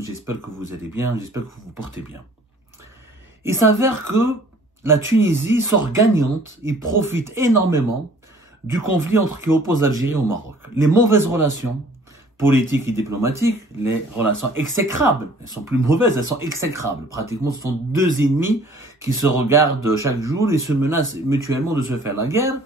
J'espère que vous allez bien, j'espère que vous vous portez bien. Il s'avère que la Tunisie sort gagnante, il profite énormément du conflit qui oppose l'Algérie au Maroc. Les mauvaises relations politiques et diplomatiques, les relations exécrables, elles sont plus mauvaises, elles sont exécrables. Pratiquement, ce sont deux ennemis qui se regardent chaque jour et se menacent mutuellement de se faire la guerre,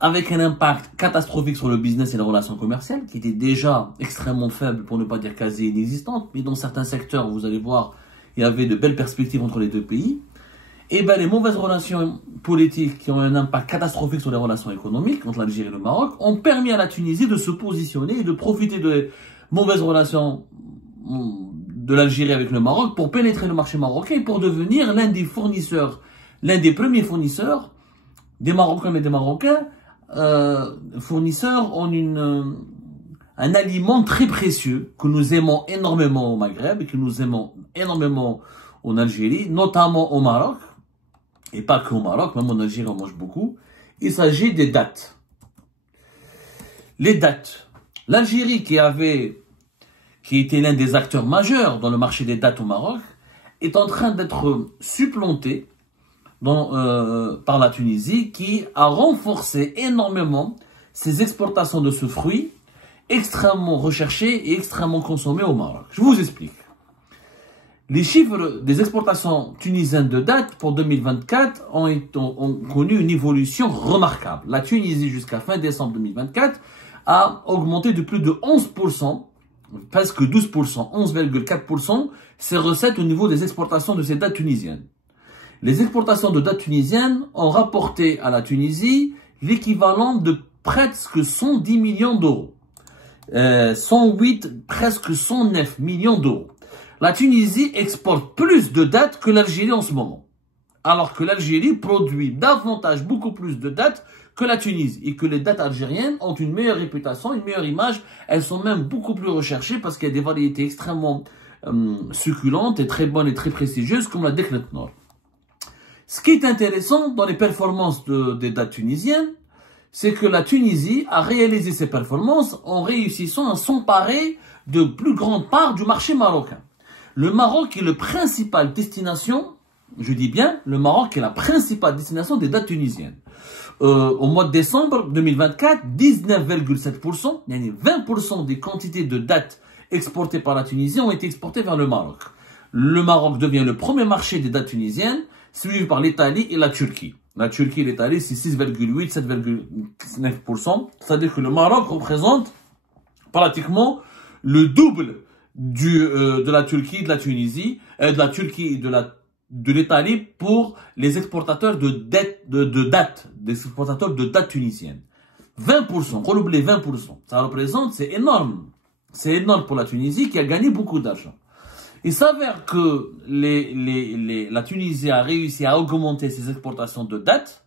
avec un impact catastrophique sur le business et les relations commerciales, qui étaient déjà extrêmement faibles, pour ne pas dire quasi inexistantes, mais dans certains secteurs, vous allez voir, il y avait de belles perspectives entre les deux pays. Et ben, les mauvaises relations politiques qui ont un impact catastrophique sur les relations économiques entre l'Algérie et le Maroc ont permis à la Tunisie de se positionner et de profiter des mauvaises relations de l'Algérie avec le Maroc pour pénétrer le marché marocain et pour devenir l'un des premiers fournisseurs des Marocains, mais des Marocains fournisseurs en un aliment très précieux que nous aimons énormément au Maghreb et que nous aimons énormément en Algérie, notamment au Maroc, et pas qu'au Maroc, même en Algérie on mange beaucoup. Il s'agit des dattes. Les dattes. L'Algérie qui était l'un des acteurs majeurs dans le marché des dattes au Maroc est en train d'être supplantée par la Tunisie qui a renforcé énormément ses exportations de ce fruit extrêmement recherché et extrêmement consommé au Maroc. Je vous explique. Les chiffres des exportations tunisiennes de dattes pour 2024 ont connu une évolution remarquable. La Tunisie, jusqu'à fin décembre 2024, a augmenté de plus de 11%, presque 12%, 11,4%, ses recettes au niveau des exportations de ces dattes tunisiennes. Les exportations de dattes tunisiennes ont rapporté à la Tunisie l'équivalent de presque 110 millions d'euros. 108, presque 109 millions d'euros. La Tunisie exporte plus de dattes que l'Algérie en ce moment. Alors que l'Algérie produit davantage, beaucoup plus de dattes que la Tunisie. Et que les dattes algériennes ont une meilleure réputation, une meilleure image. Elles sont même beaucoup plus recherchées parce qu'il y a des variétés extrêmement succulentes et très bonnes et très prestigieuses comme la Deklet Nord. Ce qui est intéressant dans les performances des dattes tunisiennes, c'est que la Tunisie a réalisé ses performances en réussissant à s'emparer de plus grande part du marché marocain. Le Maroc est le principal destination, je dis bien, le Maroc est la principale destination des dattes tunisiennes. Au mois de décembre 2024, 19,7%, 20% des quantités de dattes exportées par la Tunisie ont été exportées vers le Maroc. Le Maroc devient le premier marché des dattes tunisiennes, suivi par l'Italie et la Turquie. La Turquie et l'Italie, c'est 6,8, 7,9%. C'est-à-dire que le Maroc représente pratiquement le double de la Turquie, de la Tunisie, de la Turquie et de l'Italie pour les exportateurs de dattes, des exportateurs de dattes tunisiennes. 20%, reloublé 20%. Ça représente, c'est énorme. C'est énorme pour la Tunisie qui a gagné beaucoup d'argent. Il s'avère que la Tunisie a réussi à augmenter ses exportations de dattes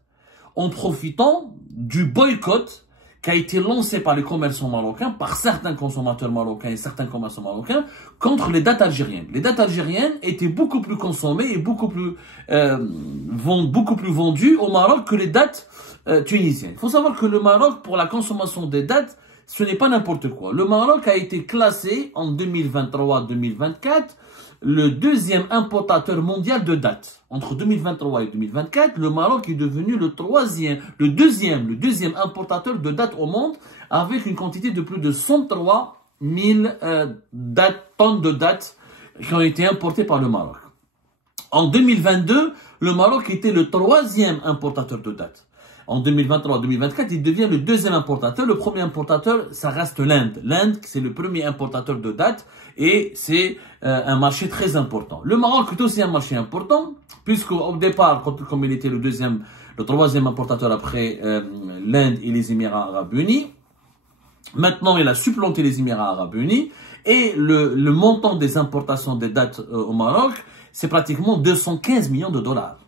en profitant du boycott qui a été lancé par les commerçants marocains, par certains consommateurs marocains et certains commerçants marocains, contre les dattes algériennes. Les dattes algériennes étaient beaucoup plus consommées et beaucoup plus vendues au Maroc que les dattes tunisiennes. Il faut savoir que le Maroc, pour la consommation des dattes, ce n'est pas n'importe quoi. Le Maroc a été classé en 2023-2024 le deuxième importateur mondial de dattes. Entre 2023 et 2024, le Maroc est devenu le deuxième importateur de dattes au monde, avec une quantité de plus de 103 000 tonnes de dattes qui ont été importées par le Maroc. En 2022, le Maroc était le troisième importateur de dattes. En 2023-2024, il devient le deuxième importateur. Le premier importateur, ça reste l'Inde. L'Inde, c'est le premier importateur de dattes et c'est un marché très important. Le Maroc est aussi un marché important, puisqu'au départ, comme il était le troisième importateur après l'Inde et les Émirats Arabes Unis, maintenant il a supplanté les Émirats Arabes Unis et le montant des importations des dattes au Maroc, c'est pratiquement 215 millions de dollars.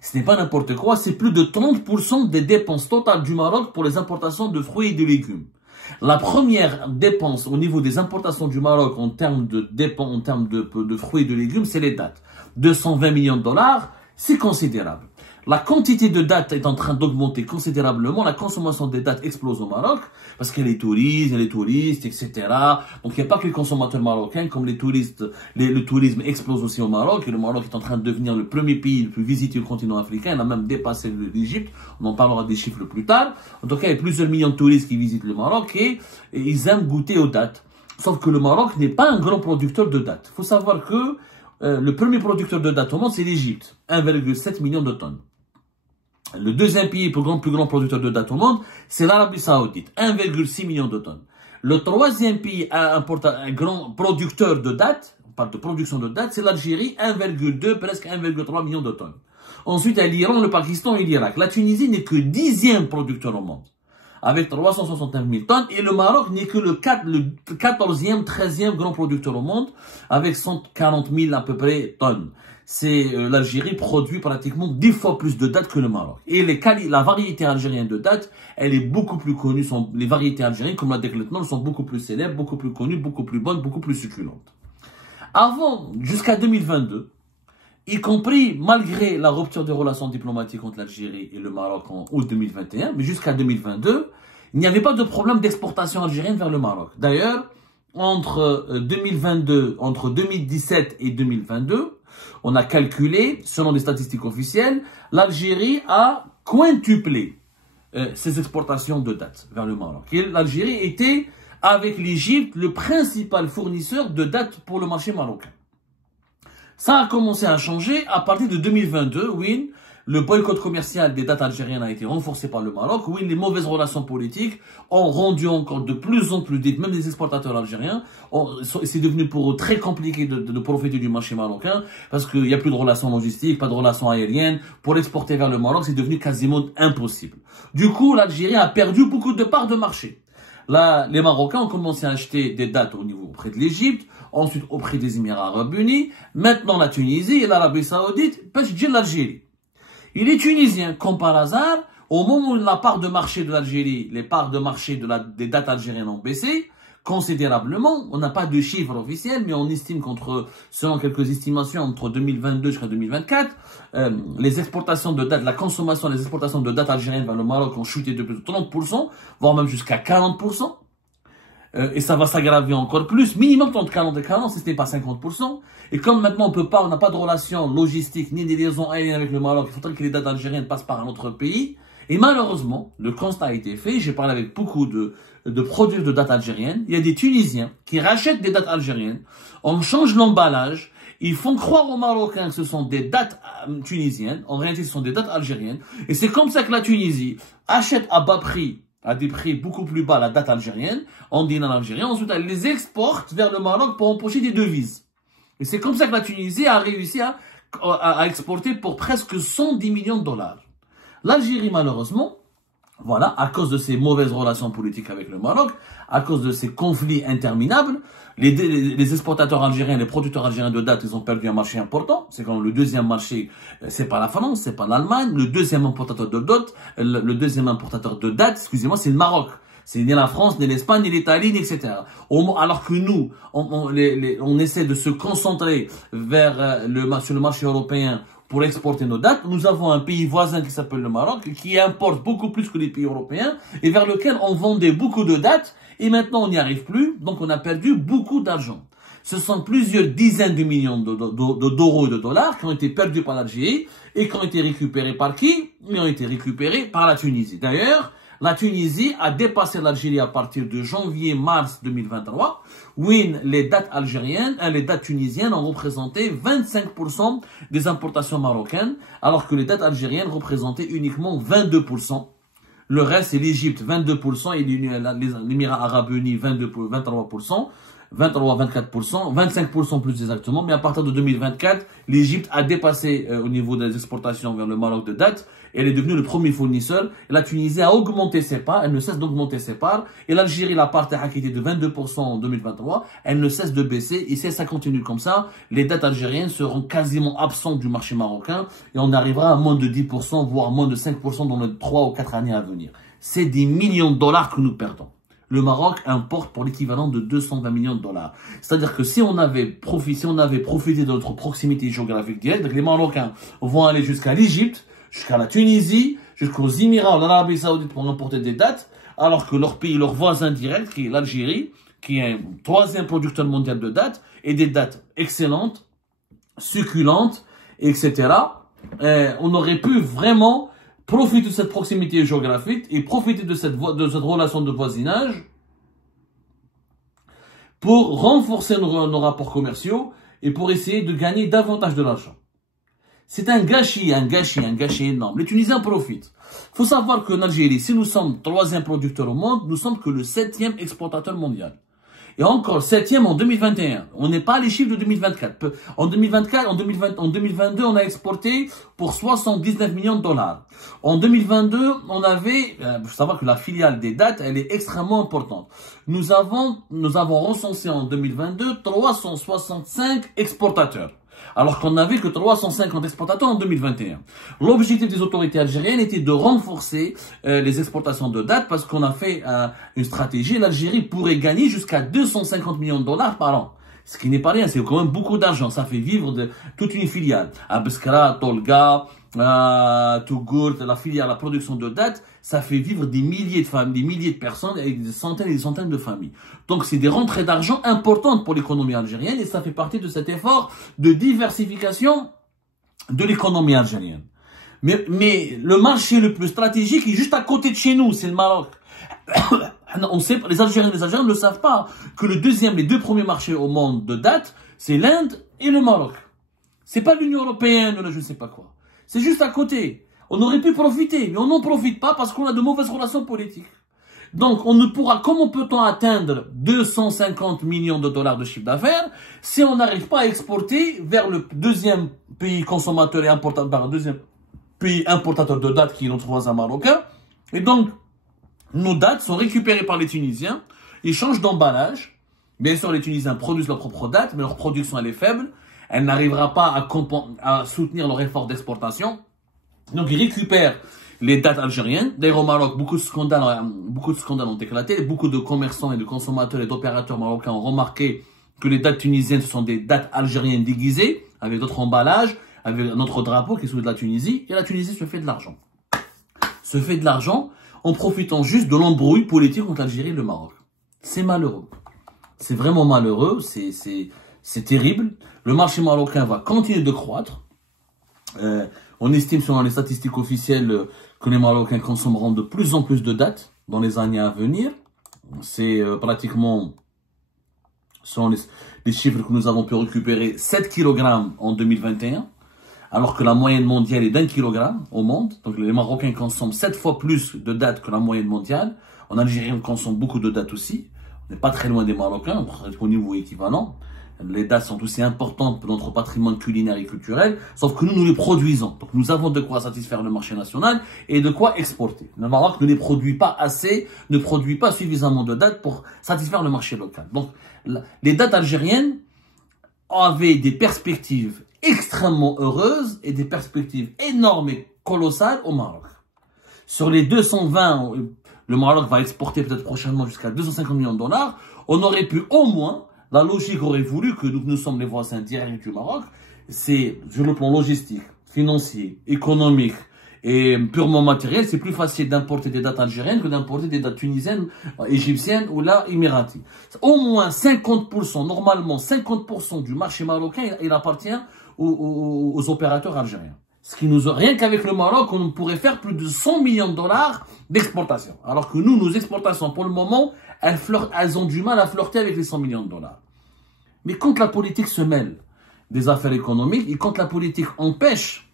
Ce n'est pas n'importe quoi, c'est plus de 30% des dépenses totales du Maroc pour les importations de fruits et de légumes. La première dépense au niveau des importations du Maroc en termes de fruits et de légumes, c'est les dattes. 220 millions de dollars, c'est considérable. la quantité de dattes est en train d'augmenter considérablement, la consommation des dattes explose au Maroc, parce qu'il y a les touristes, etc. Donc il n'y a pas que les consommateurs marocains, comme les touristes, le tourisme explose aussi au Maroc, et le Maroc est en train de devenir le premier pays le plus visité au continent africain, il a même dépassé l'Égypte, on en parlera des chiffres plus tard. En tout cas, il y a plusieurs millions de touristes qui visitent le Maroc, et ils aiment goûter aux dattes. Sauf que le Maroc n'est pas un grand producteur de dattes. Il faut savoir que le premier producteur de dattes au monde, c'est l'Égypte, 1,7 million de tonnes. Le deuxième pays plus grand producteur de dattes au monde, c'est l'Arabie Saoudite, 1,6 million de tonnes. Le troisième pays un grand producteur de dattes, on parle de production de dattes, c'est l'Algérie, 1,2, presque 1,3 million de tonnes. Ensuite, il y a l'Iran, le Pakistan et l'Irak. La Tunisie n'est que 10e producteur au monde, avec 369 000 tonnes, et le Maroc n'est que le 14e, 13e grand producteur au monde, avec 140 000 à peu près tonnes. L'Algérie produit pratiquement 10 fois plus de dattes que le Maroc. Et la variété algérienne de dattes, elle est beaucoup plus connue. Les variétés algériennes, comme la Dekletnol, sont beaucoup plus célèbres, beaucoup plus connues, beaucoup plus bonnes, beaucoup plus succulentes. Avant, jusqu'à 2022, y compris malgré la rupture des relations diplomatiques entre l'Algérie et le Maroc en août 2021, mais jusqu'à 2022, il n'y avait pas de problème d'exportation algérienne vers le Maroc. D'ailleurs, entre 2017 et 2022, on a calculé, selon les statistiques officielles, l'Algérie a quintuplé ses exportations de dattes vers le Maroc. L'Algérie était, avec l'Égypte, le principal fournisseur de dattes pour le marché marocain. Ça a commencé à changer à partir de 2022, oui. Le boycott commercial des dattes algériennes a été renforcé par le Maroc. Oui, les mauvaises relations politiques ont rendu encore de plus en plus vite, même les exportateurs algériens, c'est devenu pour eux très compliqué de profiter du marché marocain parce qu'il n'y a plus de relations logistiques, pas de relations aériennes. Pour exporter vers le Maroc, c'est devenu quasiment impossible. Du coup, l'Algérie a perdu beaucoup de parts de marché. Là, les Marocains ont commencé à acheter des dattes au niveau auprès de l'Égypte, ensuite auprès des Émirats Arabes Unis, maintenant la Tunisie et l'Arabie Saoudite, puis l'Algérie. Il est tunisien, comme par hasard, au moment où la part de marché de l'Algérie, les parts de marché des dattes algériennes ont baissé considérablement. On n'a pas de chiffres officiels, mais on estime selon quelques estimations, entre 2022 jusqu'à 2024, les exportations de dattes, la consommation des exportations de dattes algériennes vers le Maroc ont chuté de plus de 30%, voire même jusqu'à 40%. Et ça va s'aggraver encore plus, minimum entre 40 et 40, si ce n'est pas 50%. Et comme maintenant on n'a pas de relation logistique ni des liaisons aériennes avec le Maroc, il faudrait que les dattes algériennes passent par un autre pays. Et malheureusement, le constat a été fait, j'ai parlé avec beaucoup de produits de dattes algériennes, il y a des Tunisiens qui rachètent des dattes algériennes, on change l'emballage, ils font croire aux Marocains que ce sont des dattes tunisiennes, en réalité ce sont des dattes algériennes, et c'est comme ça que la Tunisie achète à bas prix, à des prix beaucoup plus bas la date algérienne, en dinar algérien, ensuite elle les exporte vers le Maroc pour empocher des devises. Et c'est comme ça que la Tunisie a réussi à exporter pour presque 110 millions de dollars. L'Algérie, malheureusement, voilà, à cause de ces mauvaises relations politiques avec le Maroc, à cause de ces conflits interminables, les exportateurs algériens, les producteurs algériens de dattes, ils ont perdu un marché important. C'est comme le deuxième marché, c'est pas la France, c'est pas l'Allemagne. Le deuxième importateur de dattes, excusez-moi, c'est le Maroc. C'est ni la France, ni l'Espagne, ni l'Italie, etc. Alors que nous, on essaie de se concentrer sur le marché européen pour exporter nos dattes. Nous avons un pays voisin qui s'appelle le Maroc, qui importe beaucoup plus que les pays européens, et vers lequel on vendait beaucoup de dattes, et maintenant on n'y arrive plus, donc on a perdu beaucoup d'argent. Ce sont plusieurs dizaines de millions d'euros et de dollars qui ont été perdus par l'Algérie, et qui ont été récupérés par qui? Ils ont été récupérés par la Tunisie. D'ailleurs, la Tunisie a dépassé l'Algérie à partir de janvier-mars 2023, où les dattes tunisiennes ont représenté 25% des importations marocaines, alors que les dattes algériennes représentaient uniquement 22%. Le reste, c'est l'Égypte, 22%, et les Émirats Arabes Unis, 23%. 23-24%, 25% plus exactement, mais à partir de 2024, l'Égypte a dépassé au niveau des exportations vers le Maroc de dattes, et elle est devenue le premier fournisseur, et la Tunisie a augmenté ses parts, elle ne cesse d'augmenter ses parts, et l'Algérie, la part a quitté de 22% en 2023, elle ne cesse de baisser, et si ça continue comme ça, les dattes algériennes seront quasiment absentes du marché marocain, et on arrivera à moins de 10%, voire moins de 5% dans les 3 ou 4 années à venir. C'est des millions de dollars que nous perdons. Le Maroc importe pour l'équivalent de 220 millions de dollars. C'est-à-dire que si on avait profité de notre proximité géographique directe, les Marocains vont aller jusqu'à l'Égypte, jusqu'à la Tunisie, jusqu'aux Émirats ou l'Arabie Saoudite pour importer des dattes, alors que leur pays, leur voisin direct, qui est l'Algérie, qui est un troisième producteur mondial de dattes, et des dattes excellentes, succulentes, etc. On aurait pu vraiment profiter de cette proximité géographique et profiter de cette relation de voisinage pour renforcer nos rapports commerciaux et pour essayer de gagner davantage de l'argent. C'est un gâchis énorme. Les Tunisiens profitent. Il faut savoir qu'en Algérie, si nous sommes troisième producteur au monde, nous sommes que le 7e exportateur mondial. Et encore 7e en 2021. On n'est pas à les chiffres de 2024. En 2022, on a exporté pour 79 millions de dollars. En 2022, on avait, il faut savoir que la filiale des dattes, elle est extrêmement importante. Nous avons recensé en 2022 365 exportateurs. Alors qu'on n'avait que 350 exportateurs en 2021. L'objectif des autorités algériennes était de renforcer les exportations de dattes parce qu'on a fait une stratégie. L'Algérie pourrait gagner jusqu'à 250 millions de dollars par an. Ce qui n'est pas rien, c'est quand même beaucoup d'argent. Ça fait vivre toute une filiale. À Beskra, Tolga, Tougourt, la filiale, la production de dattes, ça fait vivre des milliers de femmes, des milliers de personnes avec des centaines et des centaines de familles. Donc c'est des rentrées d'argent importantes pour l'économie algérienne et ça fait partie de cet effort de diversification de l'économie algérienne. Mais le marché le plus stratégique est juste à côté de chez nous, c'est le Maroc. On sait, les Algériens ne le savent pas que les deux premiers marchés au monde de dattes, c'est l'Inde et le Maroc. C'est pas l'Union européenne ou je ne sais pas quoi. C'est juste à côté. On aurait pu profiter, mais on n'en profite pas parce qu'on a de mauvaises relations politiques. Donc, comment peut-on atteindre 250 millions de dollars de chiffre d'affaires si on n'arrive pas à exporter vers le deuxième pays consommateur et importateur, le deuxième pays importateur de dattes qui est notre voisin marocain. Et donc, nos dattes sont récupérées par les Tunisiens, ils changent d'emballage. Bien sûr, les Tunisiens produisent leurs propres dattes, mais leur production elle est faible. Elle n'arrivera pas à soutenir leur effort d'exportation. Donc, ils récupèrent les dattes algériennes. D'ailleurs, au Maroc, beaucoup de scandales ont éclaté. Beaucoup de commerçants et de consommateurs et d'opérateurs marocains ont remarqué que les dattes tunisiennes, ce sont des dattes algériennes déguisées, avec d'autres emballages, avec notre drapeau qui est celui de la Tunisie. Et la Tunisie se fait de l'argent. Se fait de l'argent en profitant juste de l'embrouille politique entre l'Algérie et le Maroc. C'est malheureux. C'est vraiment malheureux. C'est terrible. Le marché marocain va continuer de croître. On estime selon les statistiques officielles que les Marocains consommeront de plus en plus de dattes dans les années à venir. C'est pratiquement, selon les chiffres que nous avons pu récupérer, 7 kg en 2021, alors que la moyenne mondiale est d'1 kg au monde. Donc les Marocains consomment 7 fois plus de dattes que la moyenne mondiale. En Algérie, on consomme beaucoup de dattes aussi. On n'est pas très loin des Marocains, au niveau équivalent. Les dattes sont aussi importantes pour notre patrimoine culinaire et culturel, sauf que nous les produisons. Donc nous avons de quoi satisfaire le marché national et de quoi exporter. Le Maroc ne les produit pas assez, ne produit pas suffisamment de dattes pour satisfaire le marché local. Donc les dattes algériennes avaient des perspectives extrêmement heureuses et des perspectives énormes et colossales au Maroc. Sur les 220, le Maroc va exporter peut-être prochainement jusqu'à 250 millions de dollars. On aurait pu au moins, la logique aurait voulu que nous sommes les voisins directs du Maroc, c'est sur le plan logistique, financier, économique et purement matériel, c'est plus facile d'importer des dattes algériennes que d'importer des dattes tunisiennes, égyptiennes ou là, émiraties. Au moins 50%, normalement 50% du marché marocain, il appartient aux opérateurs algériens. Ce qui nous, rien qu'avec le Maroc, on pourrait faire plus de 100 millions de dollars d'exportation. Alors que nous, nos exportations, pour le moment, elles ont du mal à flirter avec les 100 millions de dollars. Mais quand la politique se mêle des affaires économiques et quand la politique empêche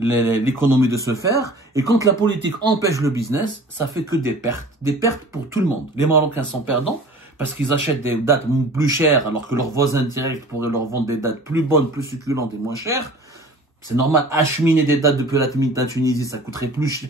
l'économie de se faire et quand la politique empêche le business, ça fait que des pertes pour tout le monde. Les Marocains sont perdants parce qu'ils achètent des dattes plus chères alors que leurs voisins directs pourraient leur vendre des dattes plus bonnes, plus succulentes et moins chères. C'est normal, acheminer des dattes depuis la Tunisie, ça coûterait plus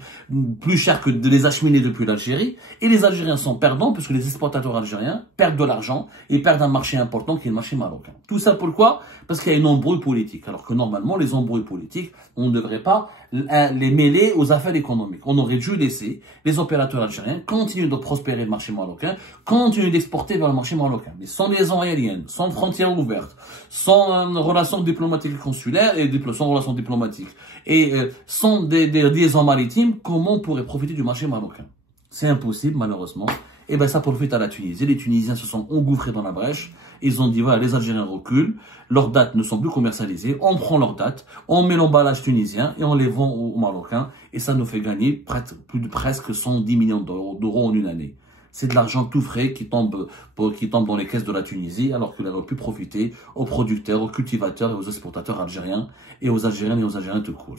cher que de les acheminer depuis l'Algérie. Et les Algériens sont perdants puisque les exportateurs algériens perdent de l'argent et perdent un marché important qui est le marché marocain. Tout ça pourquoi? Parce qu'il y a une embrouille politique. Alors que normalement, les embrouilles politiques, on ne devrait pas les mêler aux affaires économiques. On aurait dû laisser les opérateurs algériens continuer de prospérer le marché marocain, continuer d'exporter vers le marché marocain. Mais sans liaison aérienne, sans frontières ouvertes, sans relations diplomatiques et consulaires, et sans relations diplomatiques, et sans des liaisons maritimes, comment on pourrait profiter du marché marocain? C'est impossible, malheureusement. Et ben ça profite à la Tunisie. Les Tunisiens se sont engouffrés dans la brèche. Ils ont dit, voilà, les Algériens reculent. Leurs dates ne sont plus commercialisées. On prend leurs dates, on met l'emballage tunisien et on les vend aux Marocains. Et ça nous fait gagner plus de presque 110 millions d'euros en une année. C'est de l'argent tout frais qui tombe dans les caisses de la Tunisie, alors qu'il aurait pu profiter aux producteurs, aux cultivateurs et aux exportateurs algériens, et aux Algériennes et aux Algériens tout court.